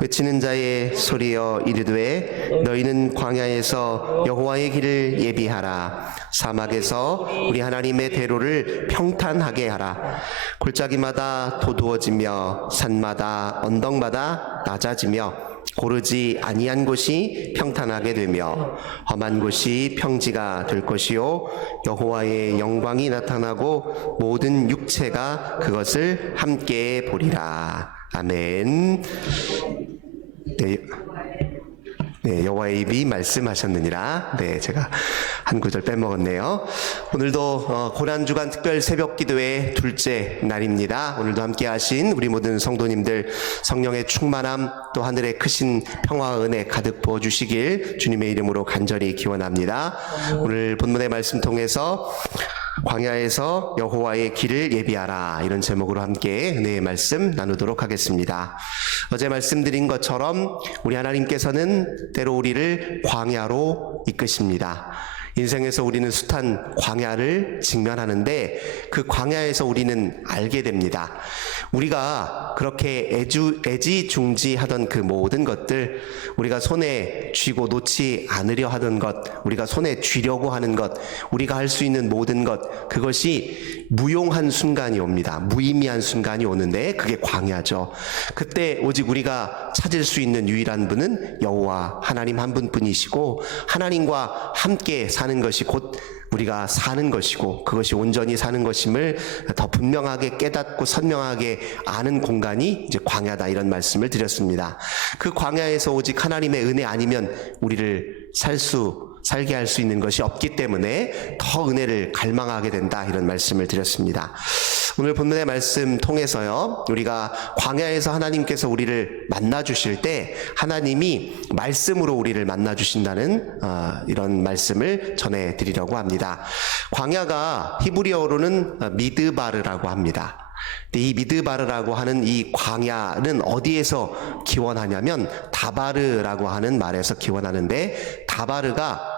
외치는 자의 소리여 이르되 너희는 광야에서 여호와의 길을 예비하라. 사막에서 우리 하나님의 대로를 평탄하게 하라. 골짜기마다 도두어지며 산마다 언덕마다 낮아지며 고르지 아니한 곳이 평탄하게 되며 험한 곳이 평지가 될 것이요 여호와의 영광이 나타나고 모든 육체가 그것을 함께 보리라. 아멘. 네, 여호와의 입이 말씀하셨느니라. 네, 제가 한 구절 빼먹었네요. 오늘도 고난주간 특별 새벽 기도의 둘째 날입니다. 오늘도 함께 하신 우리 모든 성도님들 성령의 충만함 또 하늘의 크신 평화와 은혜 가득 부어주시길 주님의 이름으로 간절히 기원합니다. 오늘 본문의 말씀 통해서 광야에서 여호와의 길을 예비하라, 이런 제목으로 함께 은혜의 말씀 나누도록 하겠습니다. 어제 말씀드린 것처럼 우리 하나님께서는 때로 우리를 광야로 이끄십니다. 인생에서 우리는 숱한 광야를 직면하는데 그 광야에서 우리는 알게 됩니다. 우리가 그렇게 애지중지하던 그 모든 것들, 우리가 손에 쥐고 놓지 않으려 하던 것, 우리가 손에 쥐려고 하는 것, 우리가 할 수 있는 모든 것, 그것이 무용한 순간이 옵니다. 무의미한 순간이 오는데 그게 광야죠. 그때 오직 우리가 찾을 수 있는 유일한 분은 여호와 하나님 한 분뿐이시고, 하나님과 함께 사는 것이 곧 우리가 사는 것이고, 그것이 온전히 사는 것임을 더 분명하게 깨닫고 선명하게 아는 공간이 이제 광야다, 이런 말씀을 드렸습니다. 그 광야에서 오직 하나님의 은혜 아니면 우리를 살게 할 수 있는 것이 없기 때문에 더 은혜를 갈망하게 된다, 이런 말씀을 드렸습니다. 오늘 본문의 말씀 통해서요, 우리가 광야에서 하나님께서 우리를 만나주실 때 하나님이 말씀으로 우리를 만나주신다는 이런 말씀을 전해드리려고 합니다. 광야가 히브리어로는 미드바르라고 합니다. 이 미드바르라고 하는 이 광야는 어디에서 기원하냐면 다바르라고 하는 말에서 기원하는데, 다바르가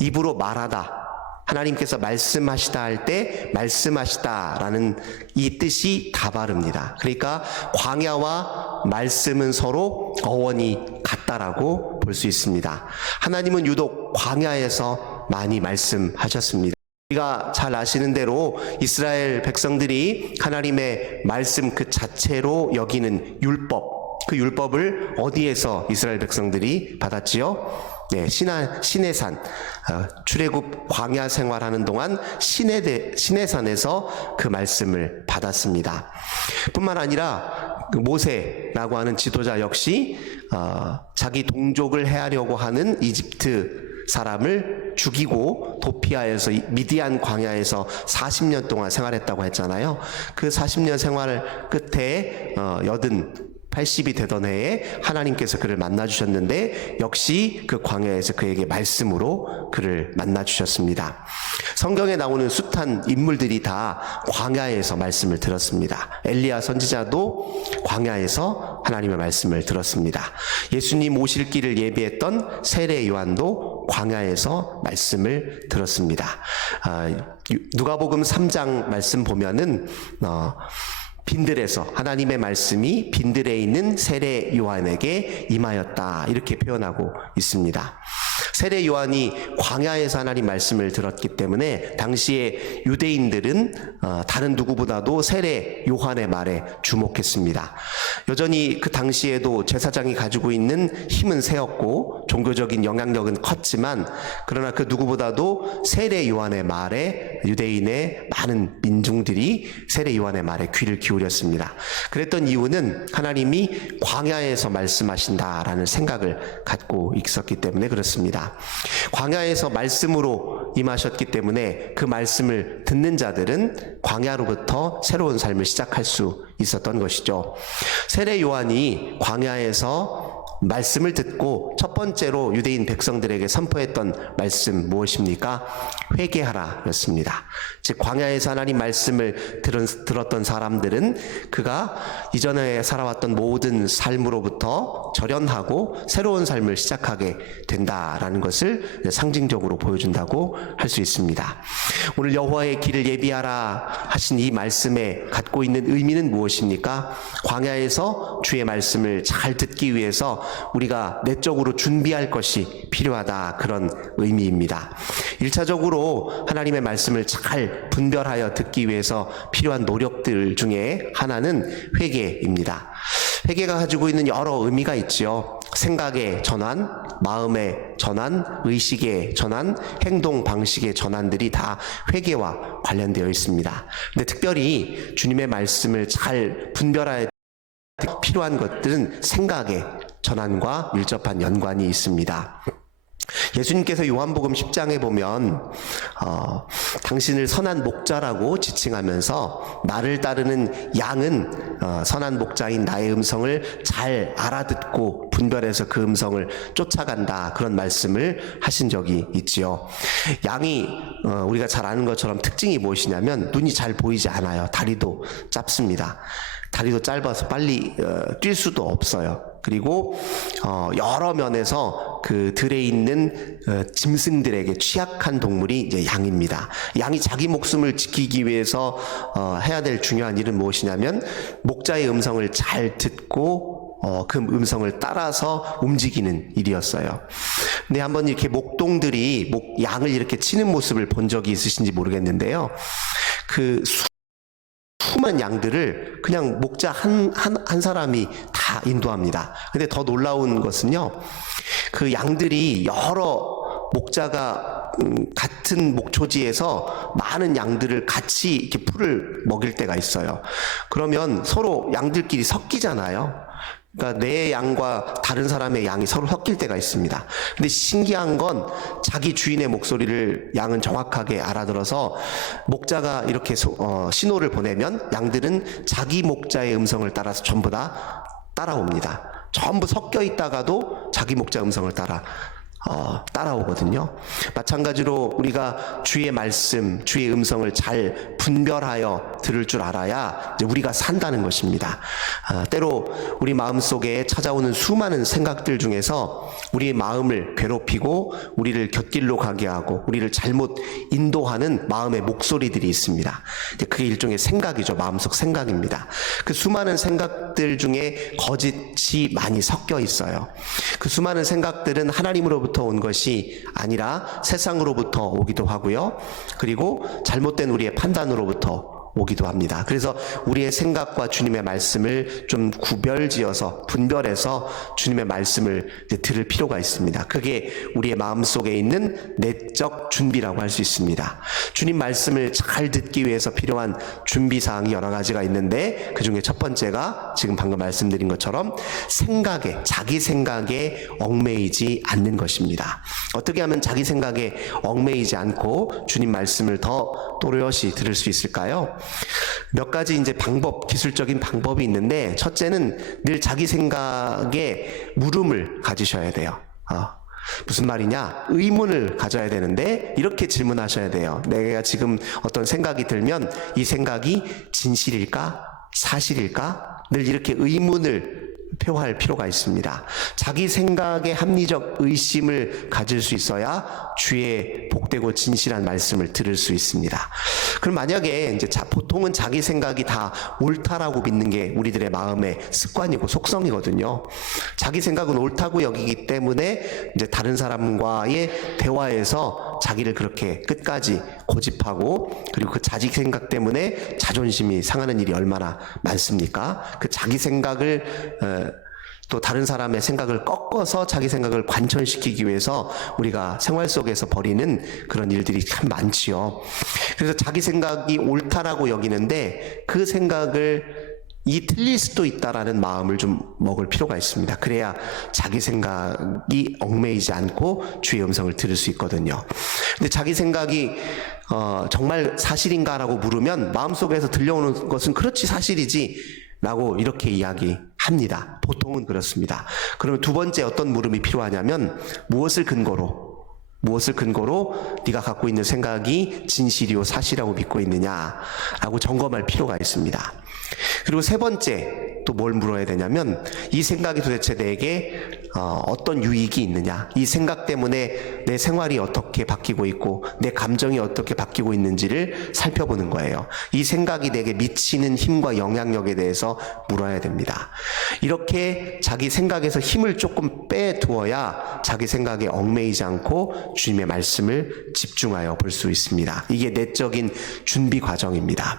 입으로 말하다, 하나님께서 말씀하시다 할 때 말씀하시다라는 이 뜻이 다바르입니다. 그러니까 광야와 말씀은 서로 어원이 같다라고 볼 수 있습니다. 하나님은 유독 광야에서 많이 말씀하셨습니다. 우리가 잘 아시는 대로 이스라엘 백성들이 하나님의 말씀 그 자체로 여기는 율법, 그 율법을 어디에서 이스라엘 백성들이 받았지요? 네, 시내산, 출애굽 광야 생활하는 동안 시내산에서 그 말씀을 받았습니다. 뿐만 아니라 그 모세라고 하는 지도자 역시 자기 동족을 해하려고 하는 이집트 사람을 죽이고 도피하여서 미디안 광야에서 40년 동안 생활했다고 했잖아요. 그 40년 생활 끝에 80이 되던 해에 하나님께서 그를 만나주셨는데, 역시 그 광야에서 그에게 말씀으로 그를 만나주셨습니다. 성경에 나오는 숱한 인물들이 다 광야에서 말씀을 들었습니다. 엘리야 선지자도 광야에서 하나님의 말씀을 들었습니다. 예수님 오실 길을 예비했던 세례 요한도 광야에서 말씀을 들었습니다. 누가복음 3장 말씀 보면은 빈들에서 하나님의 말씀이 빈들에 있는 세례 요한에게 임하였다, 이렇게 표현하고 있습니다. 세례 요한이 광야에서 하나님 말씀을 들었기 때문에 당시에 유대인들은 다른 누구보다도 세례 요한의 말에 주목했습니다. 여전히 그 당시에도 제사장이 가지고 있는 힘은 세었고 종교적인 영향력은 컸지만, 그러나 그 누구보다도 세례 요한의 말에 유대인의 많은 민중들이 세례 요한의 말에 귀를 기울였습니다. 그랬던 이유는 하나님이 광야에서 말씀하신다라는 생각을 갖고 있었기 때문에 그렇습니다. 광야에서 말씀으로 임하셨기 때문에 그 말씀을 듣는 자들은 광야로부터 새로운 삶을 시작할 수 있었던 것이죠. 세례 요한이 광야에서 말씀을 듣고 첫 번째로 유대인 백성들에게 선포했던 말씀 무엇입니까? 회개하라 였습니다. 즉 광야에서 하나님 말씀을 들었던 사람들은 그가 이전에 살아왔던 모든 삶으로부터 절연하고 새로운 삶을 시작하게 된다라는 것을 상징적으로 보여준다고 할 수 있습니다. 오늘 여호와의 길을 예비하라 하신 이 말씀에 갖고 있는 의미는 무엇입니까? 광야에서 주의 말씀을 잘 듣기 위해서 우리가 내적으로 준비할 것이 필요하다, 그런 의미입니다. 1차적으로 하나님의 말씀을 잘 분별하여 듣기 위해서 필요한 노력들 중에 하나는 회개입니다. 회개가 가지고 있는 여러 의미가 있지요. 생각의 전환, 마음의 전환, 의식의 전환, 행동 방식의 전환들이 다 회개와 관련되어 있습니다. 근데 특별히 주님의 말씀을 잘 분별하여 필요한 것들은 생각의 전환과 밀접한 연관이 있습니다. 예수님께서 요한복음 10장에 보면 당신을 선한 목자라고 지칭하면서 나를 따르는 양은 선한 목자인 나의 음성을 잘 알아듣고 분별해서 그 음성을 쫓아간다, 그런 말씀을 하신 적이 있지요. 양이 우리가 잘 아는 것처럼 특징이 무엇이냐면 눈이 잘 보이지 않아요. 다리도 짧습니다. 다리도 짧아서 빨리 뛸 수도 없어요. 그리고 여러 면에서 그 들에 있는 짐승들에게 취약한 동물이 이제 양입니다. 양이 자기 목숨을 지키기 위해서 해야 될 중요한 일은 무엇이냐면 목자의 음성을 잘 듣고 그 음성을 따라서 움직이는 일이었어요. 근데 한번 이렇게 목동들이 양을 이렇게 치는 모습을 본 적이 있으신지 모르겠는데요. 그 수많은 양들을 그냥 목자 한 사람이 다 인도합니다. 근데 더 놀라운 것은요, 그 양들이 여러 목자가 같은 목초지에서 많은 양들을 같이 이렇게 풀을 먹일 때가 있어요. 그러면 서로 양들끼리 섞이잖아요. 그러니까 내 양과 다른 사람의 양이 서로 섞일 때가 있습니다. 근데 신기한 건 자기 주인의 목소리를 양은 정확하게 알아들어서 목자가 이렇게 신호를 보내면 양들은 자기 목자의 음성을 따라서 전부 다 따라옵니다. 전부 섞여 있다가도 자기 목자 음성을 따라오거든요. 마찬가지로 우리가 주의 말씀, 주의 음성을 잘 분별하여 들을 줄 알아야 이제 우리가 산다는 것입니다. 때로 우리 마음속에 찾아오는 수많은 생각들 중에서 우리의 마음을 괴롭히고 우리를 곁길로 가게 하고 우리를 잘못 인도하는 마음의 목소리들이 있습니다. 그게 일종의 생각이죠. 마음속 생각입니다. 그 수많은 생각들 중에 거짓이 많이 섞여 있어요. 그 수많은 생각들은 하나님으로부터 온 것이 아니라 세상으로부터 오기도 하고요. 그리고 잘못된 우리의 판단으로부터 오기도 합니다. 그래서 우리의 생각과 주님의 말씀을 좀 구별지어서 분별해서 주님의 말씀을 들을 필요가 있습니다. 그게 우리의 마음속에 있는 내적 준비라고 할 수 있습니다. 주님 말씀을 잘 듣기 위해서 필요한 준비사항이 여러 가지가 있는데 그 중에 첫 번째가 지금 방금 말씀드린 것처럼 자기 생각에 얽매이지 않는 것입니다. 어떻게 하면 자기 생각에 얽매이지 않고 주님 말씀을 더 또렷이 들을 수 있을까요? 몇 가지 이제 기술적인 방법이 있는데, 첫째는 늘 자기 생각에 물음을 가지셔야 돼요. 무슨 말이냐? 의문을 가져야 되는데 이렇게 질문하셔야 돼요. 내가 지금 어떤 생각이 들면 이 생각이 진실일까? 사실일까? 늘 이렇게 의문을 표할 필요가 있습니다. 자기 생각에 합리적 의심을 가질 수 있어야 주의 복되고 진실한 말씀을 들을 수 있습니다. 그럼 만약에 이제 보통은 자기 생각이 다 옳다라고 믿는 게 우리들의 마음의 습관이고 속성이거든요. 자기 생각은 옳다고 여기기 때문에 이제 다른 사람과의 대화에서 자기를 그렇게 끝까지 고집하고, 그리고 그 자기 생각 때문에 자존심이 상하는 일이 얼마나 많습니까? 그 자기 생각을 또 다른 사람의 생각을 꺾어서 자기 생각을 관철시키기 위해서 우리가 생활 속에서 벌이는 그런 일들이 참 많지요. 그래서 자기 생각이 옳다라고 여기는데 그 생각을 틀릴 수도 있다라는 마음을 좀 먹을 필요가 있습니다. 그래야 자기 생각이 얽매이지 않고 주의 음성을 들을 수 있거든요. 근데 자기 생각이 정말 사실인가라고 물으면 마음속에서 들려오는 것은 그렇지, 사실이지 라고 이렇게 이야기합니다. 보통은 그렇습니다. 그러면 두 번째 어떤 물음이 필요하냐면 무엇을 근거로 네가 갖고 있는 생각이 진실이요 사실이라고 믿고 있느냐라고 점검할 필요가 있습니다. 그리고 세 번째, 또 뭘 물어야 되냐면 이 생각이 도대체 내게 어떤 유익이 있느냐, 이 생각 때문에 내 생활이 어떻게 바뀌고 있고 내 감정이 어떻게 바뀌고 있는지를 살펴보는 거예요. 이 생각이 내게 미치는 힘과 영향력에 대해서 물어야 됩니다. 이렇게 자기 생각에서 힘을 조금 빼두어야 자기 생각에 얽매이지 않고 주님의 말씀을 집중하여 볼 수 있습니다. 이게 내적인 준비 과정입니다.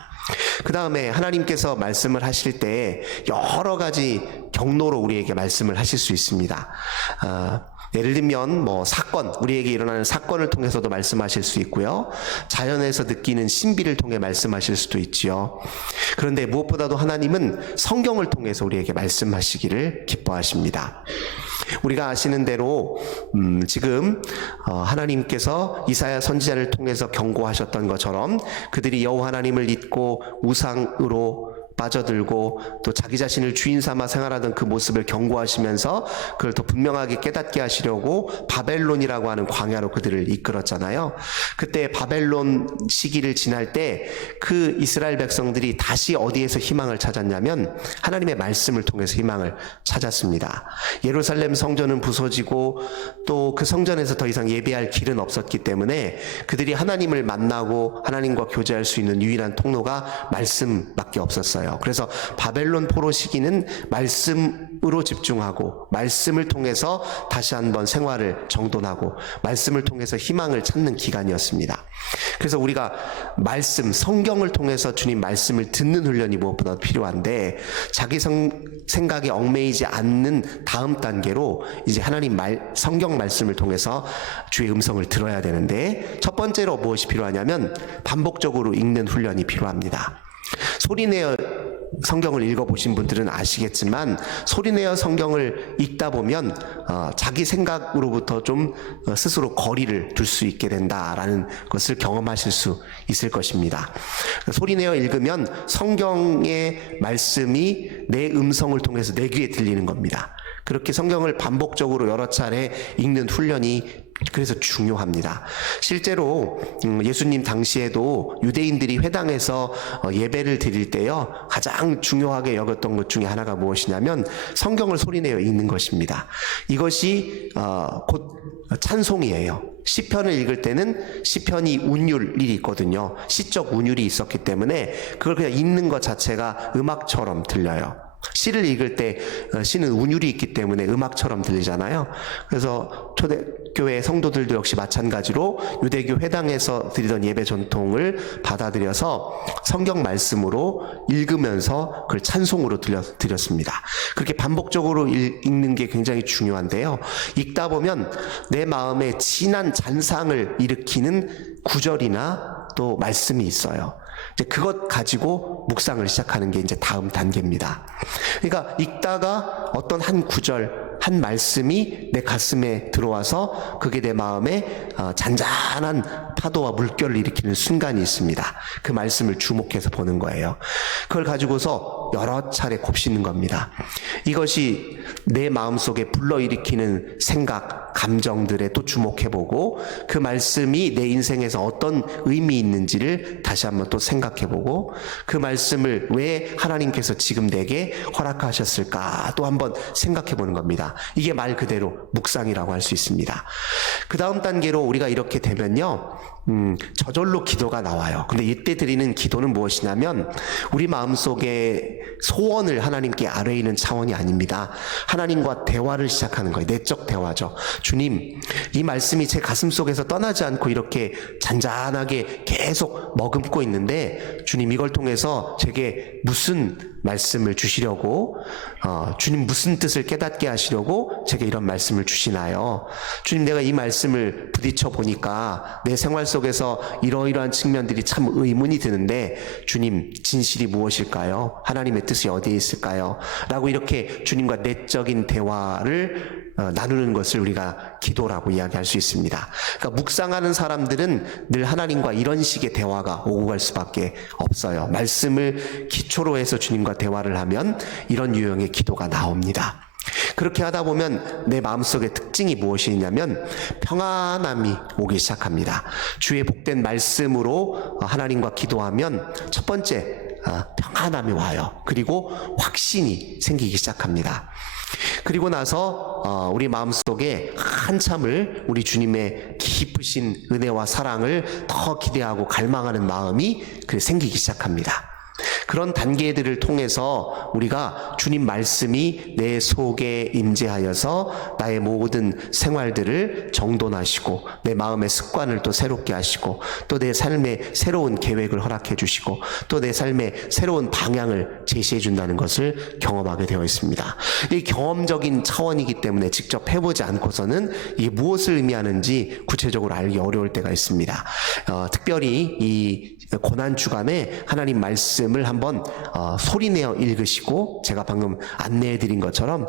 그 다음에 하나님께서 말씀을 하실 때 여러 가지 경로로 우리에게 말씀을 하실 수 있습니다. 예를 들면 사건, 우리에게 일어나는 사건을 통해서도 말씀하실 수 있고요. 자연에서 느끼는 신비를 통해 말씀하실 수도 있지요. 그런데 무엇보다도 하나님은 성경을 통해서 우리에게 말씀하시기를 기뻐하십니다. 우리가 아시는 대로 지금 하나님께서 이사야 선지자를 통해서 경고하셨던 것처럼 그들이 여호와 하나님을 잊고 우상으로 빠져들고 또 자기 자신을 주인 삼아 생활하던 그 모습을 경고하시면서 그걸 더 분명하게 깨닫게 하시려고 바벨론이라고 하는 광야로 그들을 이끌었잖아요. 그때 바벨론 시기를 지날 때 그 이스라엘 백성들이 다시 어디에서 희망을 찾았냐면 하나님의 말씀을 통해서 희망을 찾았습니다. 예루살렘 성전은 부서지고 또 그 성전에서 더 이상 예배할 길은 없었기 때문에 그들이 하나님을 만나고 하나님과 교제할 수 있는 유일한 통로가 말씀밖에 없었어요. 그래서 바벨론 포로 시기는 말씀으로 집중하고 말씀을 통해서 다시 한번 생활을 정돈하고 말씀을 통해서 희망을 찾는 기간이었습니다. 그래서 우리가 말씀, 성경을 통해서 주님 말씀을 듣는 훈련이 무엇보다 필요한데 자기 생각에 얽매이지 않는 다음 단계로 이제 하나님 성경 말씀을 통해서 주의 음성을 들어야 되는데 첫 번째로 무엇이 필요하냐면 반복적으로 읽는 훈련이 필요합니다. 소리내어 성경을 읽어보신 분들은 아시겠지만 소리내어 성경을 읽다 보면 자기 생각으로부터 좀 스스로 거리를 둘 수 있게 된다라는 것을 경험하실 수 있을 것입니다. 소리내어 읽으면 성경의 말씀이 내 음성을 통해서 내 귀에 들리는 겁니다. 그렇게 성경을 반복적으로 여러 차례 읽는 훈련이 그래서 중요합니다. 실제로 예수님 당시에도 유대인들이 회당에서 예배를 드릴 때요 가장 중요하게 여겼던 것 중에 하나가 무엇이냐면 성경을 소리내어 읽는 것입니다. 이것이 곧 찬송이에요. 시편을 읽을 때는 시편이 운율이 있거든요. 시적 운율이 있었기 때문에 그걸 그냥 읽는 것 자체가 음악처럼 들려요. 시를 읽을 때 시는 운율이 있기 때문에 음악처럼 들리잖아요. 그래서 초대교회 성도들도 역시 마찬가지로 유대교 회당에서 드리던 예배 전통을 받아들여서 성경 말씀으로 읽으면서 그걸 찬송으로 드렸습니다. 그렇게 반복적으로 읽는 게 굉장히 중요한데요. 읽다 보면 내 마음에 진한 잔상을 일으키는 구절이나 또 말씀이 있어요. 이제 그것 가지고 묵상을 시작하는 게 이제 다음 단계입니다. 그러니까 읽다가 어떤 한 구절, 한 말씀이 내 가슴에 들어와서 그게 내 마음에 잔잔한 파도와 물결을 일으키는 순간이 있습니다. 그 말씀을 주목해서 보는 거예요. 그걸 가지고서 여러 차례 곱씹는 겁니다. 이것이 내 마음속에 불러일으키는 생각, 감정들에 또 주목해보고 그 말씀이 내 인생에서 어떤 의미 있는지를 다시 한번 또 생각해보고 그 말씀을 왜 하나님께서 지금 내게 허락하셨을까 또 한번 생각해보는 겁니다. 이게 말 그대로 묵상이라고 할 수 있습니다. 그 다음 단계로 우리가 이렇게 되면요 저절로 기도가 나와요. 근데 이때 드리는 기도는 무엇이냐면 우리 마음속에 소원을 하나님께 아뢰이는 차원이 아닙니다. 하나님과 대화를 시작하는 거예요. 내적 대화죠. 주님, 이 말씀이 제 가슴 속에서 떠나지 않고 이렇게 잔잔하게 계속 머금고 있는데 주님 이걸 통해서 제게 무슨 말씀을 주시려고 주님 무슨 뜻을 깨닫게 하시려고 제게 이런 말씀을 주시나요? 주님 내가 이 말씀을 부딪혀 보니까 내 생활 속에서 이러이러한 측면들이 참 의문이 드는데 주님 진실이 무엇일까요? 하나님의 뜻이 어디에 있을까요? 라고 이렇게 주님과 내적인 대화를 나누는 것을 우리가 기도라고 이야기할 수 있습니다. 그러니까 묵상하는 사람들은 늘 하나님과 이런 식의 대화가 오고 갈 수밖에 없어요. 말씀을 기초로 해서 주님과 대화를 하면 이런 유형의 기도가 나옵니다. 그렇게 하다 보면 내 마음속의 특징이 무엇이냐면 평안함이 오기 시작합니다. 주의 복된 말씀으로 하나님과 기도하면 첫 번째 평안함이 와요. 그리고 확신이 생기기 시작합니다. 그리고 나서 우리 마음속에 한참을 우리 주님의 깊으신 은혜와 사랑을 더 기대하고 갈망하는 마음이 생기기 시작합니다. 그런 단계들을 통해서 우리가 주님 말씀이 내 속에 임재하여서 나의 모든 생활들을 정돈하시고 내 마음의 습관을 또 새롭게 하시고 또 내 삶에 새로운 계획을 허락해 주시고 또 내 삶에 새로운 방향을 제시해 준다는 것을 경험하게 되어 있습니다. 이 경험적인 차원이기 때문에 직접 해보지 않고서는 이게 무엇을 의미하는지 구체적으로 알기 어려울 때가 있습니다. 특별히 이 고난주간에 하나님 말씀을 한번 소리내어 읽으시고 제가 방금 안내해드린 것처럼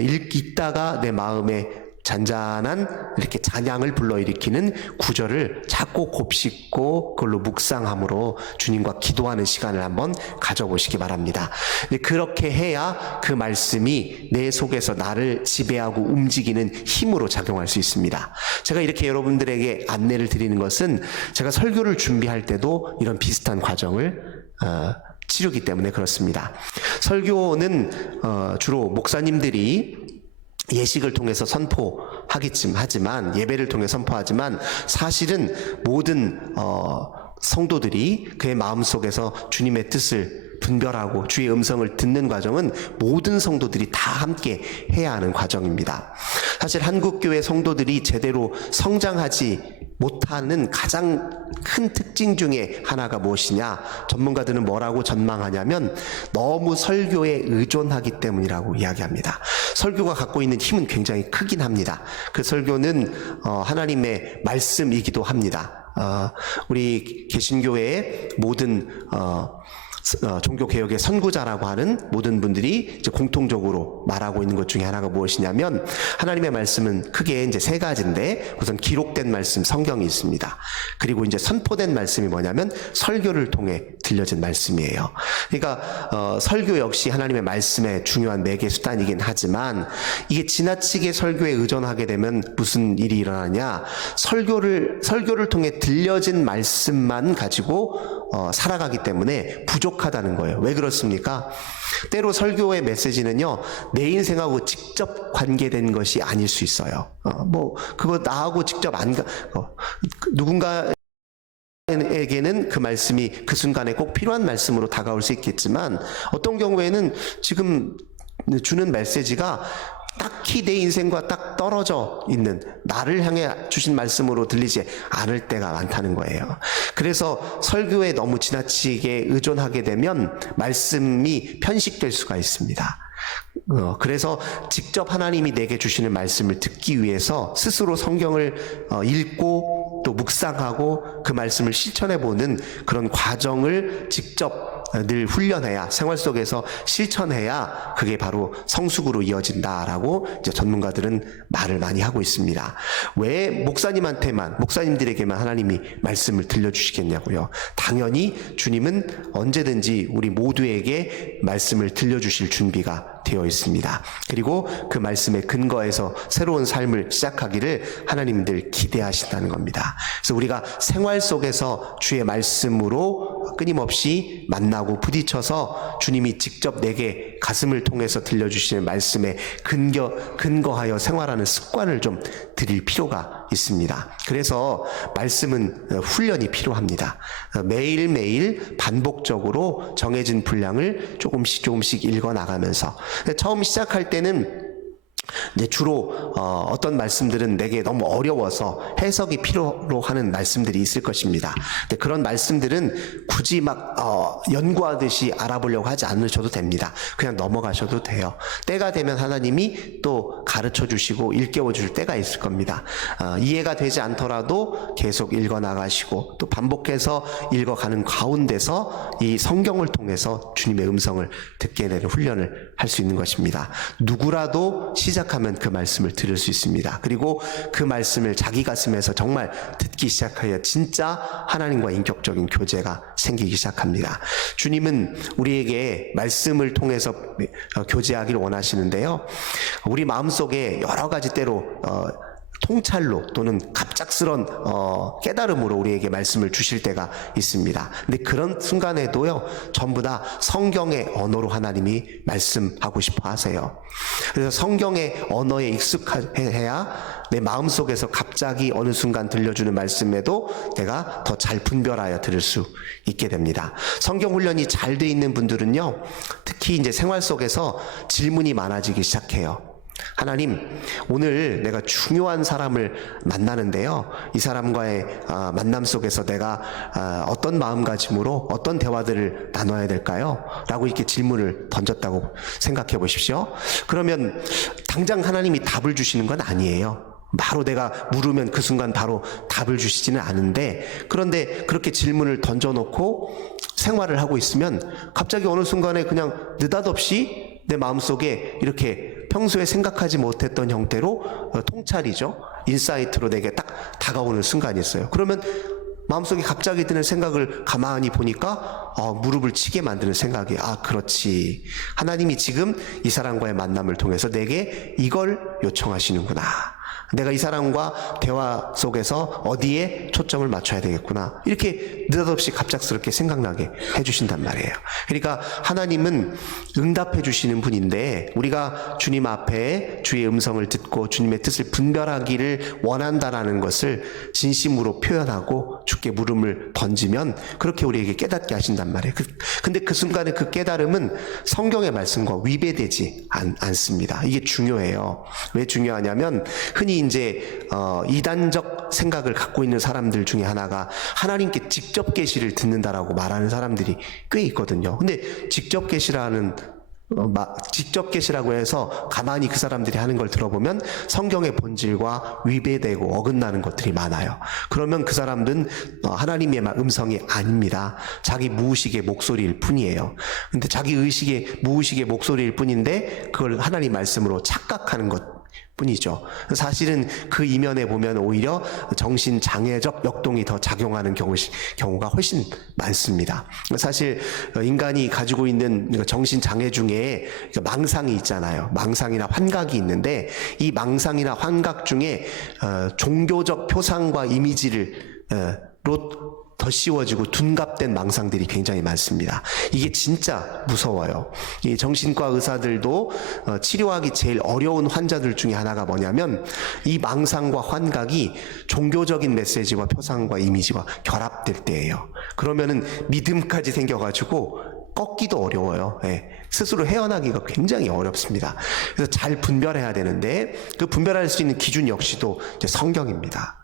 읽다가 내 마음에 잔잔한 이렇게 찬양을 불러일으키는 구절을 자꾸 곱씹고 그걸로 묵상함으로 주님과 기도하는 시간을 한번 가져보시기 바랍니다. 그렇게 해야 그 말씀이 내 속에서 나를 지배하고 움직이는 힘으로 작용할 수 있습니다. 제가 이렇게 여러분들에게 안내를 드리는 것은 제가 설교를 준비할 때도 이런 비슷한 과정을 치르기 때문에 그렇습니다. 설교는 주로 목사님들이 예식을 통해서 선포하지만 예배를 통해 선포하지만 사실은 모든 성도들이 그의 마음속에서 주님의 뜻을 분별하고 주의 음성을 듣는 과정은 모든 성도들이 다 함께 해야 하는 과정입니다. 사실 한국교회 성도들이 제대로 성장하지 못하는 가장 큰 특징 중에 하나가 무엇이냐? 전문가들은 뭐라고 전망하냐면 너무 설교에 의존하기 때문이라고 이야기합니다. 설교가 갖고 있는 힘은 굉장히 크긴 합니다. 그 설교는 하나님의 말씀이기도 합니다. 우리 개신교회의 모든 종교개혁의 선구자라고 하는 모든 분들이 이제 공통적으로 말하고 있는 것 중에 하나가 무엇이냐면 하나님의 말씀은 크게 이제 세 가지인데 우선 기록된 말씀 성경이 있습니다. 그리고 이제 선포된 말씀이 뭐냐면 설교를 통해 들려진 말씀이에요. 그러니까 설교 역시 하나님의 말씀의 중요한 매개 수단이긴 하지만 이게 지나치게 설교에 의존하게 되면 무슨 일이 일어나냐? 설교를 통해 들려진 말씀만 가지고 살아가기 때문에 부족하다는 거예요. 왜 그렇습니까? 때로 설교의 메시지는요, 내 인생하고 직접 관계된 것이 아닐 수 있어요. 그거 나하고 직접 누군가에게는 그 말씀이 그 순간에 꼭 필요한 말씀으로 다가올 수 있겠지만 어떤 경우에는 지금 주는 메시지가 딱히 내 인생과 딱 떨어져 있는 나를 향해 주신 말씀으로 들리지 않을 때가 많다는 거예요. 그래서 설교에 너무 지나치게 의존하게 되면 말씀이 편식될 수가 있습니다. 그래서 직접 하나님이 내게 주시는 말씀을 듣기 위해서 스스로 성경을 읽고 또 묵상하고 그 말씀을 실천해보는 그런 과정을 직접 늘 훈련해야 생활 속에서 실천해야 그게 바로 성숙으로 이어진다라고 이제 전문가들은 말을 많이 하고 있습니다. 왜 목사님들에게만 하나님이 말씀을 들려주시겠냐고요. 당연히 주님은 언제든지 우리 모두에게 말씀을 들려주실 준비가 되어 있습니다. 그리고 그 말씀의 근거에서 새로운 삶을 시작하기를 하나님들 기대하신다는 겁니다. 그래서 우리가 생활 속에서 주의 말씀으로 끊임없이 만나고 부딪혀서 주님이 직접 내게 가슴을 통해서 들려주시는 말씀에 근거하여 생활하는 습관을 좀 들일 필요가 있습니다. 그래서 말씀은 훈련이 필요합니다. 매일매일 반복적으로 정해진 분량을 조금씩 읽어나가면서 처음 시작할 때는 이제 주로 어떤 말씀들은 내게 너무 어려워서 해석이 필요로 하는 말씀들이 있을 것입니다. 근데 그런 말씀들은 굳이 막 연구하듯이 알아보려고 하지 않으셔도 됩니다. 그냥 넘어가셔도 돼요. 때가 되면 하나님이 또 가르쳐 주시고 일깨워 줄 때가 있을 겁니다. 이해가 되지 않더라도 계속 읽어나가시고 또 반복해서 읽어가는 가운데서 이 성경을 통해서 주님의 음성을 듣게 되는 훈련을 할 수 있는 것입니다. 누구라도 시작하면 그 말씀을 들을 수 있습니다. 그리고 그 말씀을 자기 가슴에서 정말 듣기 시작하여 진짜 하나님과 인격적인 교제가 생기기 시작합니다. 주님은 우리에게 말씀을 통해서 교제하기를 원하시는데요. 우리 마음속에 여러 가지 때로 통찰로 또는 갑작스런 깨달음으로 우리에게 말씀을 주실 때가 있습니다. 근데 그런 순간에도요, 전부 다 성경의 언어로 하나님이 말씀하고 싶어 하세요. 그래서 성경의 언어에 익숙해야 내 마음속에서 갑자기 어느 순간 들려주는 말씀에도 내가 더 잘 분별하여 들을 수 있게 됩니다. 성경 훈련이 잘 돼 있는 분들은요, 특히 이제 생활 속에서 질문이 많아지기 시작해요. 하나님, 오늘 내가 중요한 사람을 만나는데요, 이 사람과의 만남 속에서 내가 어떤 마음가짐으로 어떤 대화들을 나눠야 될까요? 라고 이렇게 질문을 던졌다고 생각해 보십시오. 그러면 당장 하나님이 답을 주시는 건 아니에요. 바로 내가 물으면 그 순간 바로 답을 주시지는 않은데, 그런데 그렇게 질문을 던져놓고 생활을 하고 있으면 갑자기 어느 순간에 그냥 느닷없이 내 마음속에 이렇게 평소에 생각하지 못했던 형태로 통찰이죠, 인사이트로 내게 딱 다가오는 순간이 있어요. 그러면 마음속에 갑자기 드는 생각을 가만히 보니까 무릎을 치게 만드는 생각이, 그렇지, 하나님이 지금 이 사람과의 만남을 통해서 내게 이걸 요청하시는구나, 내가 이 사람과 대화 속에서 어디에 초점을 맞춰야 되겠구나, 이렇게 느닷없이 갑작스럽게 생각나게 해주신단 말이에요. 그러니까 하나님은 응답해 주시는 분인데, 우리가 주님 앞에 주의 음성을 듣고 주님의 뜻을 분별하기를 원한다라는 것을 진심으로 표현하고 주께 물음을 던지면 그렇게 우리에게 깨닫게 하신단 말이에요. 근데 그 순간에 그 깨달음은 성경의 말씀과 위배되지 않습니다. 이게 중요해요. 왜 중요하냐면, 흔히 이제 이단적 생각을 갖고 있는 사람들 중에 하나가 하나님께 직접 계시를 듣는다라고 말하는 사람들이 꽤 있거든요. 근데 직접 계시라고 해서 가만히 그 사람들이 하는 걸 들어보면 성경의 본질과 위배되고 어긋나는 것들이 많아요. 그러면 그 사람들은 하나님의 음성이 아닙니다. 자기 무의식의 목소리일 뿐이에요. 근데 자기 무의식의 목소리일 뿐인데 그걸 하나님 말씀으로 착각하는 것 뿐이죠. 사실은 그 이면에 보면 오히려 정신장애적 역동이 더 작용하는 경우가 훨씬 많습니다. 사실 인간이 가지고 있는 정신장애 중에 망상이 있잖아요. 망상이나 환각이 있는데, 이 망상이나 환각 중에 종교적 표상과 이미지를 더 씌워지고 둔갑된 망상들이 굉장히 많습니다. 이게 진짜 무서워요. 이 정신과 의사들도 치료하기 제일 어려운 환자들 중에 하나가 뭐냐면, 이 망상과 환각이 종교적인 메시지와 표상과 이미지와 결합될 때예요. 그러면은 믿음까지 생겨가지고 꺾기도 어려워요. 스스로 헤어나기가 굉장히 어렵습니다. 그래서 잘 분별해야 되는데, 그 분별할 수 있는 기준 역시도 이제 성경입니다.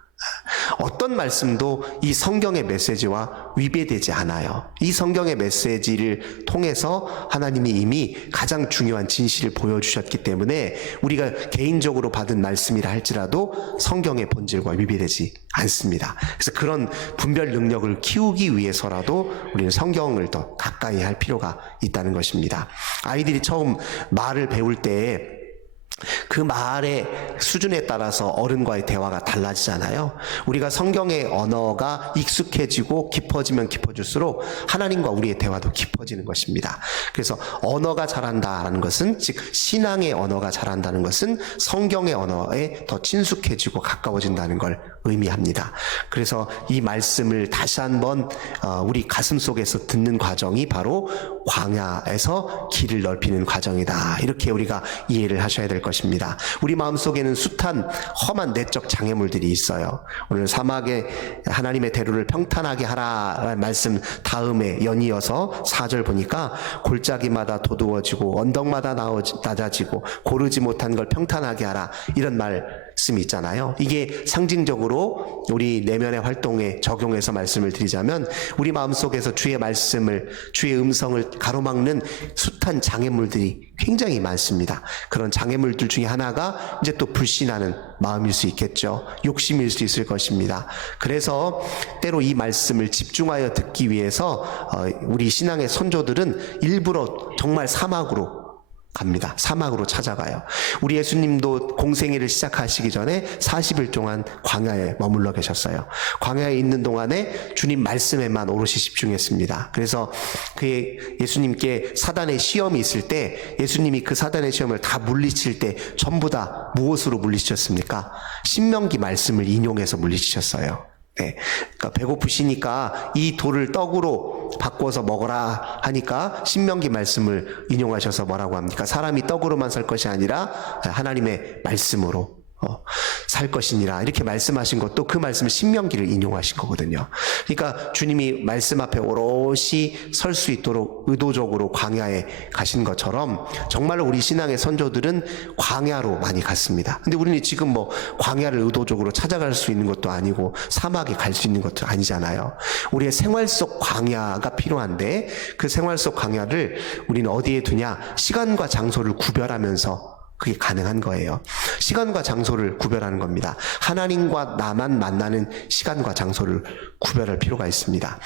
어떤 말씀도 이 성경의 메시지와 위배되지 않아요. 이 성경의 메시지를 통해서 하나님이 이미 가장 중요한 진실을 보여주셨기 때문에 우리가 개인적으로 받은 말씀이라 할지라도 성경의 본질과 위배되지 않습니다. 그래서 그런 분별 능력을 키우기 위해서라도 우리는 성경을 더 가까이 할 필요가 있다는 것입니다. 아이들이 처음 말을 배울 때 그 말의 수준에 따라서 어른과의 대화가 달라지잖아요. 우리가 성경의 언어가 익숙해지고 깊어지면 깊어질수록 하나님과 우리의 대화도 깊어지는 것입니다. 그래서 언어가 자란다는 것은, 즉 신앙의 언어가 자란다는 것은 성경의 언어에 더 친숙해지고 가까워진다는 걸 의미합니다. 그래서 이 말씀을 다시 한번 우리 가슴 속에서 듣는 과정이 바로 광야에서 길을 넓히는 과정이다, 이렇게 우리가 이해를 하셔야 될 것입니다. 우리 마음속에는 숱한 험한 내적 장애물들이 있어요. 오늘 사막에 하나님의 대로를 평탄하게 하라는 말씀 다음에 연이어서 4절 보니까 골짜기마다 도두어지고 언덕마다 낮아지고 고르지 못한 걸 평탄하게 하라, 이런 말씀이 있잖아요. 이게 상징적으로 우리 내면의 활동에 적용해서 말씀을 드리자면, 우리 마음속에서 주의 음성을 가로막는 숱한 장애물들이 굉장히 많습니다. 그런 장애물들 중에 하나가 이제 또 불신하는 마음일 수 있겠죠. 욕심일 수 있을 것입니다. 그래서 때로 이 말씀을 집중하여 듣기 위해서 우리 신앙의 선조들은 일부러 정말 사막으로 갑니다. 사막으로 찾아가요. 우리 예수님도 공생애를 시작하시기 전에 40일 동안 광야에 머물러 계셨어요. 광야에 있는 동안에 주님 말씀에만 오롯이 집중했습니다. 그래서 예수님께 사단의 시험이 있을 때 예수님이 그 사단의 시험을 다 물리칠 때 전부 다 무엇으로 물리치셨습니까? 신명기 말씀을 인용해서 물리치셨어요. 네. 그러니까 배고프시니까 이 돌을 떡으로 바꿔서 먹어라 하니까 신명기 말씀을 인용하셔서 뭐라고 합니까? 사람이 떡으로만 살 것이 아니라 하나님의 말씀으로 살 것이니라 이렇게 말씀하신 것도 그 말씀을 신명기를 인용하신 거거든요. 그러니까 주님이 말씀 앞에 오롯이 설 수 있도록 의도적으로 광야에 가신 것처럼 정말로 우리 신앙의 선조들은 광야로 많이 갔습니다. 근데 우리는 지금 뭐 광야를 의도적으로 찾아갈 수 있는 것도 아니고 사막에 갈 수 있는 것도 아니잖아요. 우리의 생활 속 광야가 필요한데 그 생활 속 광야를 우리는 어디에 두냐? 시간과 장소를 구별하면서 그게 가능한 거예요. 시간과 장소를 구별하는 겁니다. 하나님과 나만 만나는 시간과 장소를 구별할 필요가 있습니다.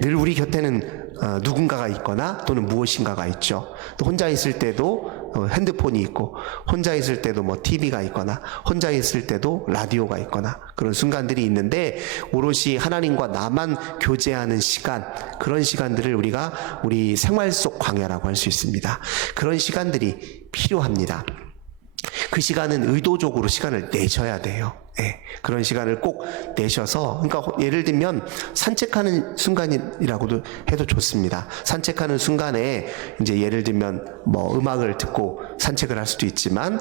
늘 우리 곁에는 누군가가 있거나 또는 무엇인가가 있죠. 또 혼자 있을 때도 핸드폰이 있고 혼자 있을 때도 뭐 TV가 있거나 혼자 있을 때도 라디오가 있거나 그런 순간들이 있는데 오롯이 하나님과 나만 교제하는 시간, 그런 시간들을 우리가 우리 생활 속 광야라고 할 수 있습니다. 그런 시간들이 필요합니다. 그 시간은 의도적으로 시간을 내셔야 돼요. 네, 그런 시간을 꼭 내셔서, 그러니까 예를 들면 산책하는 순간이라고도 해도 좋습니다. 산책하는 순간에 이제 예를 들면 뭐 음악을 듣고 산책을 할 수도 있지만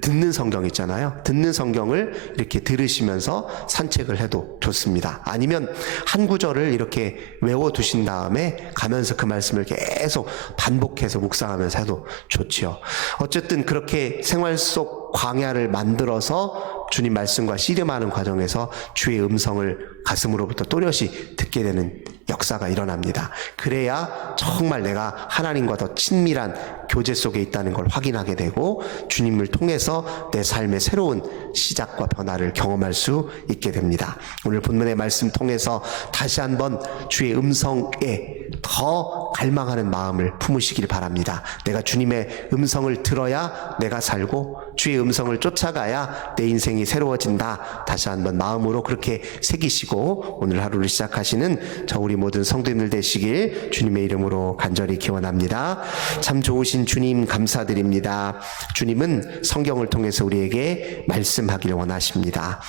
듣는 성경 있잖아요. 듣는 성경을 이렇게 들으시면서 산책을 해도 좋습니다. 아니면 한 구절을 이렇게 외워두신 다음에 가면서 그 말씀을 계속 반복해서 묵상하면서 해도 좋지요. 어쨌든 그렇게 생활 속 광야를 만들어서 주님 말씀과 씨름하는 과정에서 주의 음성을 가슴으로부터 또렷이 듣게 되는 역사가 일어납니다. 그래야 정말 내가 하나님과 더 친밀한 교제 속에 있다는 걸 확인하게 되고 주님을 통해서 내 삶의 새로운 시작과 변화를 경험할 수 있게 됩니다. 오늘 본문의 말씀 통해서 다시 한번 주의 음성에 더 갈망하는 마음을 품으시길 바랍니다. 내가 주님의 음성을 들어야 내가 살고 주의 음성을 쫓아가야 내 인생이 새로워진다. 다시 한번 마음으로 그렇게 새기시고 오늘 하루를 시작하시는 저 우리 모든 성도님들 되시길 주님의 이름으로 간절히 기원합니다. 참 좋으신 주님 감사드립니다. 주님은 성경을 통해서 우리에게 말씀하길 원하십니다.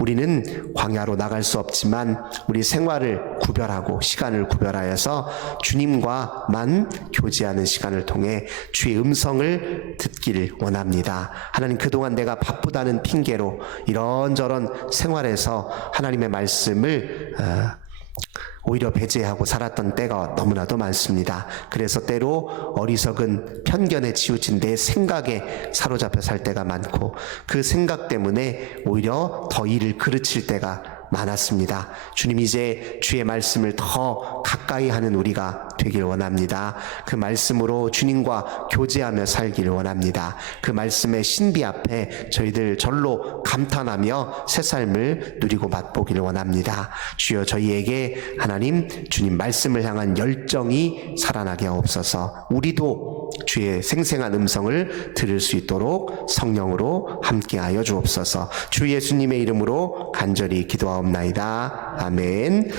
우리는 광야로 나갈 수 없지만 우리 생활을 구별하고 시간을 구별하여서 주님과만 교제하는 시간을 통해 주의 음성을 듣기를 원합니다. 하나님, 그동안 내가 바쁘다는 핑계로 이런저런 생활에서 하나님의 말씀을 오히려 배제하고 살았던 때가 너무나도 많습니다. 그래서 때로 어리석은 편견에 치우친 내 생각에 사로잡혀 살 때가 많고 그 생각 때문에 오히려 더 일을 그르칠 때가 많았습니다. 주님, 이제 주의 말씀을 더 가까이 하는 우리가 되길 원합니다. 그 말씀으로 주님과 교제하며 살기를 원합니다. 그 말씀의 신비 앞에 저희들 절로 감탄하며 새 삶을 누리고 맛보기를 원합니다. 주여, 저희에게 하나님 주님 말씀을 향한 열정이 살아나게 하옵소서. 우리도 주의 생생한 음성을 들을 수 있도록 성령으로 함께하여 주옵소서. 주 예수님의 이름으로 간절히 기도하옵나이다. 아멘.